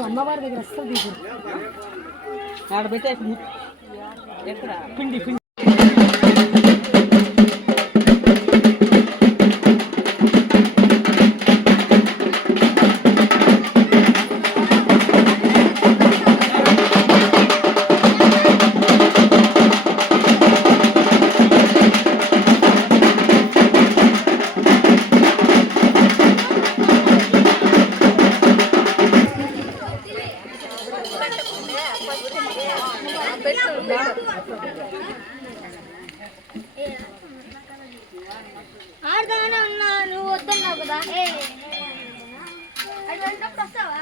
అమ్మవారి దగ్గర అస్సలు తీసు ఆడ పెట్టే ఎక్కడ పిండి పిండి ఆడదానే ఉన్నా నువ్వు వద్దన్నావు కదా అది వెళ్ళినప్పుడు వస్తావా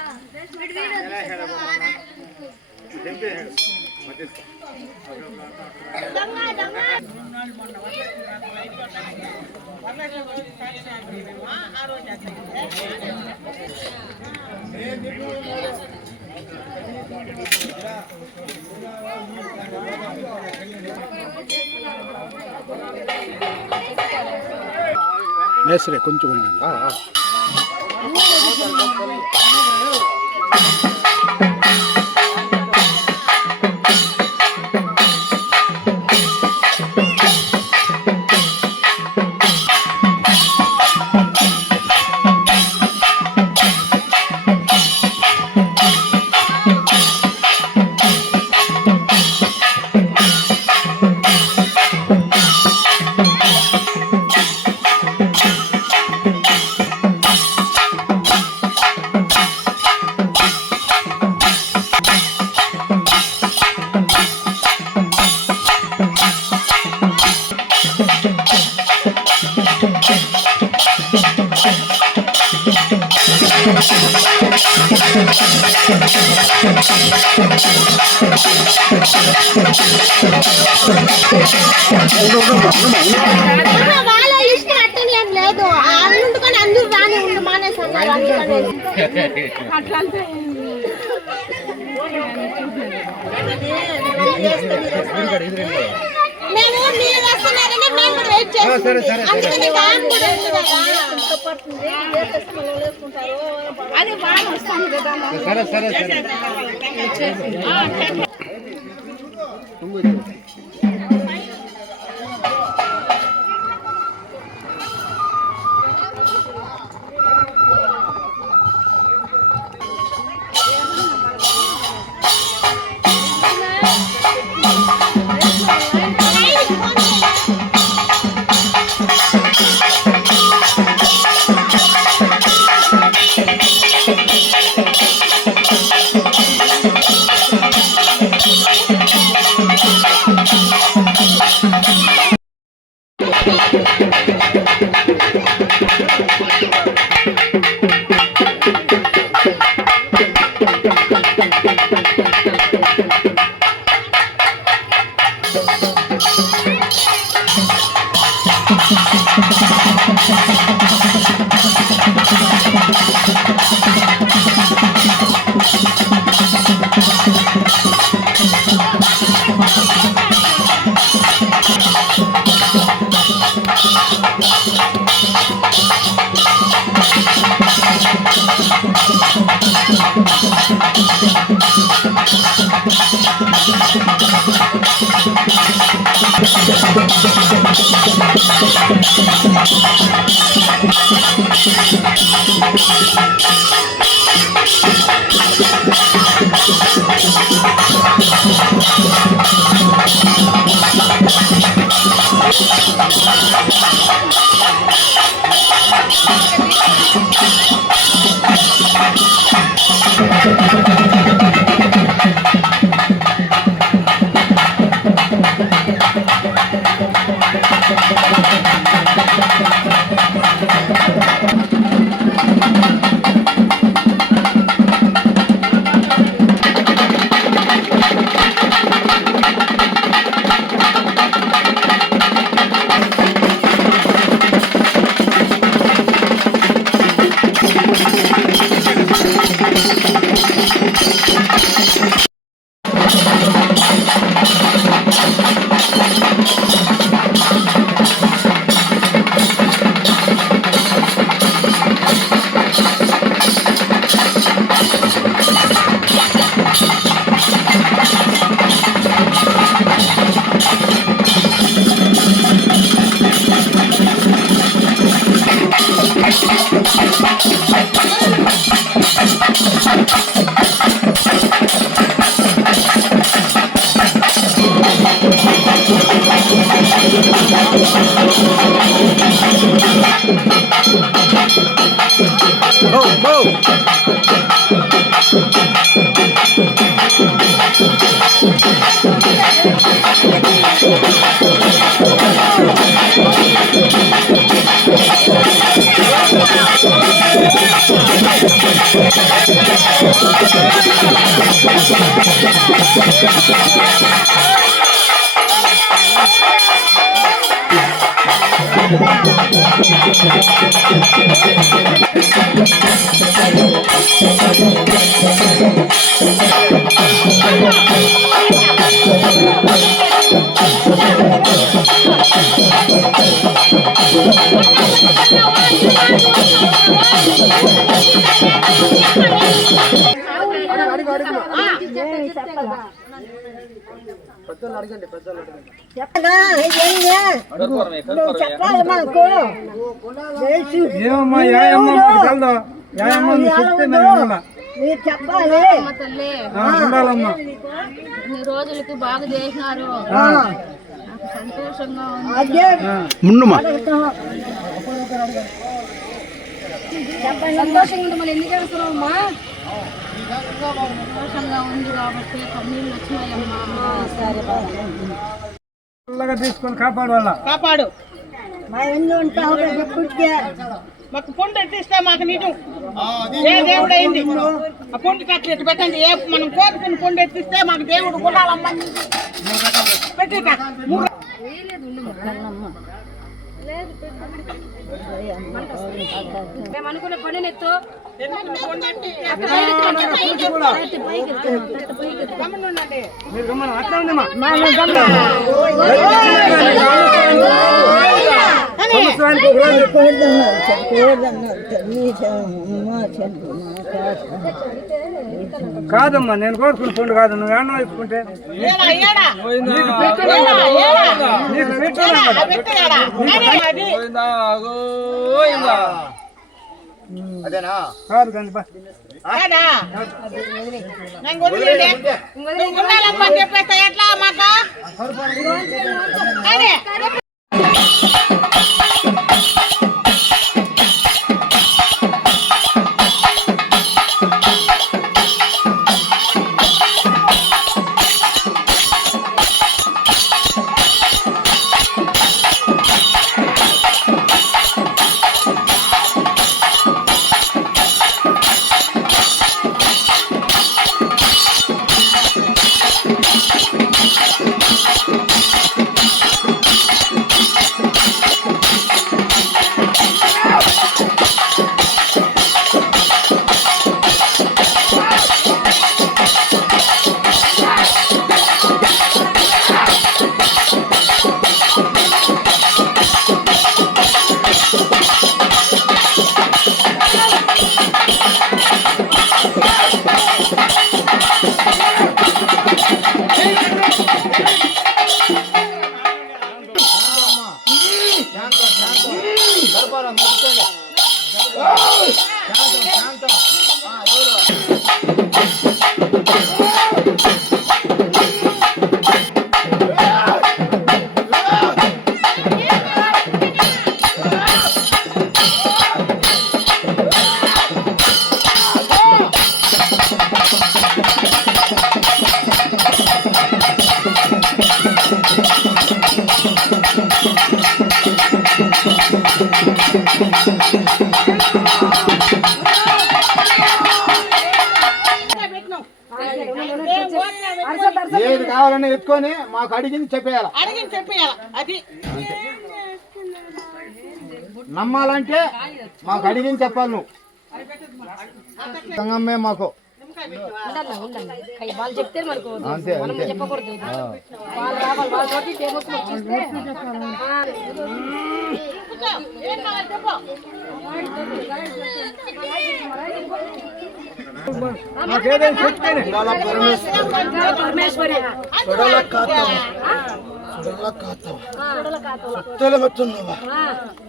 మేసరే కొంచెం వాళ్ళు ఇష్టం అట్టని ఏం లేదు అందుకని అందరూ రాని ఉండు మానేసన్నారు అట్లా మేము మీరు వస్తున్నారని మేము కూడా వెయిట్ చేస్తాం అందుకని టైం కూడా ఉంది కదా అది బాగా వస్తాను కదా ఏమమ్మా యాయమ్మ మీరు చెప్పాలి ఉండాలమ్మా. ఇన్ని రోజులకి బాగా చేసినారు, సంతోషంగా ముందుమా సంతోషంగా ఉంటే మళ్ళీ ఎందుకు చేస్తున్నావు అమ్మా? సంతోషంగా ఉంది కాబట్టి కన్నీళ్ళు వచ్చినాయమ్మా. సరే చల్లగా తీసుకొని కాపాడు వాళ్ళ కాపాడు. మా ఇల్లు ఉంటావు పుట్టికే మాకు పొండు ఎట్టిస్తే మాకు నిజం ఏ దేవుడు అయింది. ఆ పొండు కట్టి ఎట్టు పెట్టండి. ఏ మనం కోరుకుని పొండు ఎత్తిస్తే మాకు దేవుడు గుణాలమ్మ పెట్టిట. మేము అనుకున్న పని నెత్తు మీరు గమ్మన అట్లా ఉందమ్మా. సంవత్సరానికి ఒక రోజు కాదమ్మా, నేను కోరుకుని పండు కాదు. నువ్వు ఏమన్నా వేసుకుంటే అదేనా కాదు కానీ చెప్పేస్తా ఎట్లా మాకు ఏది కావాలని ఎత్తుకొని మాకు అడిగింది చెప్పేయాలి. అది నమ్మాలంటే మాకు అడిగింది చెప్పాలి. నువ్వు సంగమే మాకు వాళ్ళు చెప్తే మనకు అంతే అంతే చెప్పకూడదు. వాళ్ళు రావాలి, వాళ్ళ తోటి ఫేమస్ నాకేదైనా చెప్తేనే పరమేశ్వరి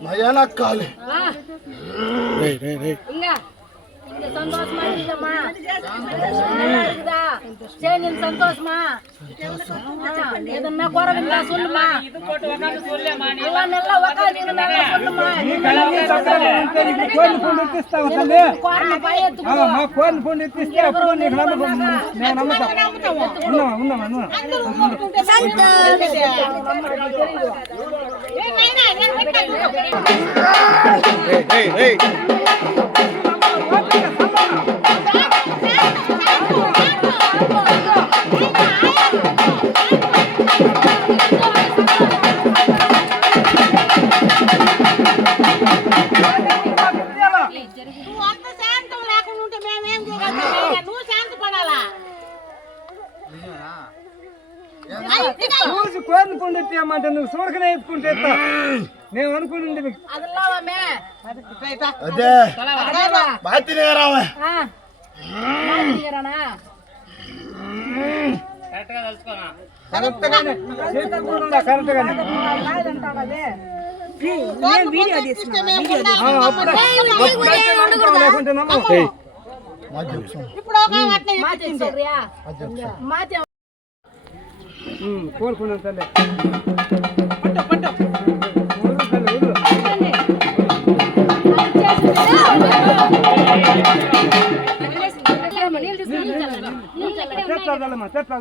మయానా కాలి ఇంకా இது சந்தோஷமா இருக்குதம்மா நல்லா இருக்குதா சரி நீ சந்தோஷமா எதுனா குறவில்லை சொல்லுமா எல்லாம் நல்லா உக்காந்து நல்லா சொல்லுமா కోరిన పండు ఎత్తిస్తావా తల్లి కోరిన భయెత్తుకో మా కోరిన పండు ఎత్తిస్తే అప్పుడు నీకు నమ్మకం నేను నమ్ముతా ఉన్నామా నువ్వు అంత శాంతం లేకుండా ఉంటే మేమేం చేయగలుగుతాం నువ్వు శాంతపడాలా చూసి కోరిన పండు ఎత్తియమ్మంటే నువ్వు చూడకనే ఎత్తుకుంటే ఎత్తా నేను అనుకుని அதெல்லாமே అదే బాతినేరావా மாத்திக்கிறேனா కరెక్ట్ గానే లేకుంటే నమ్మకం ఇప్పుడు ఒక అట్లా மாத்தி சொல்றியா மாத்தி కోరుకున్నాను తల్లి నీళ్ళు తీసుకుని చెట్ల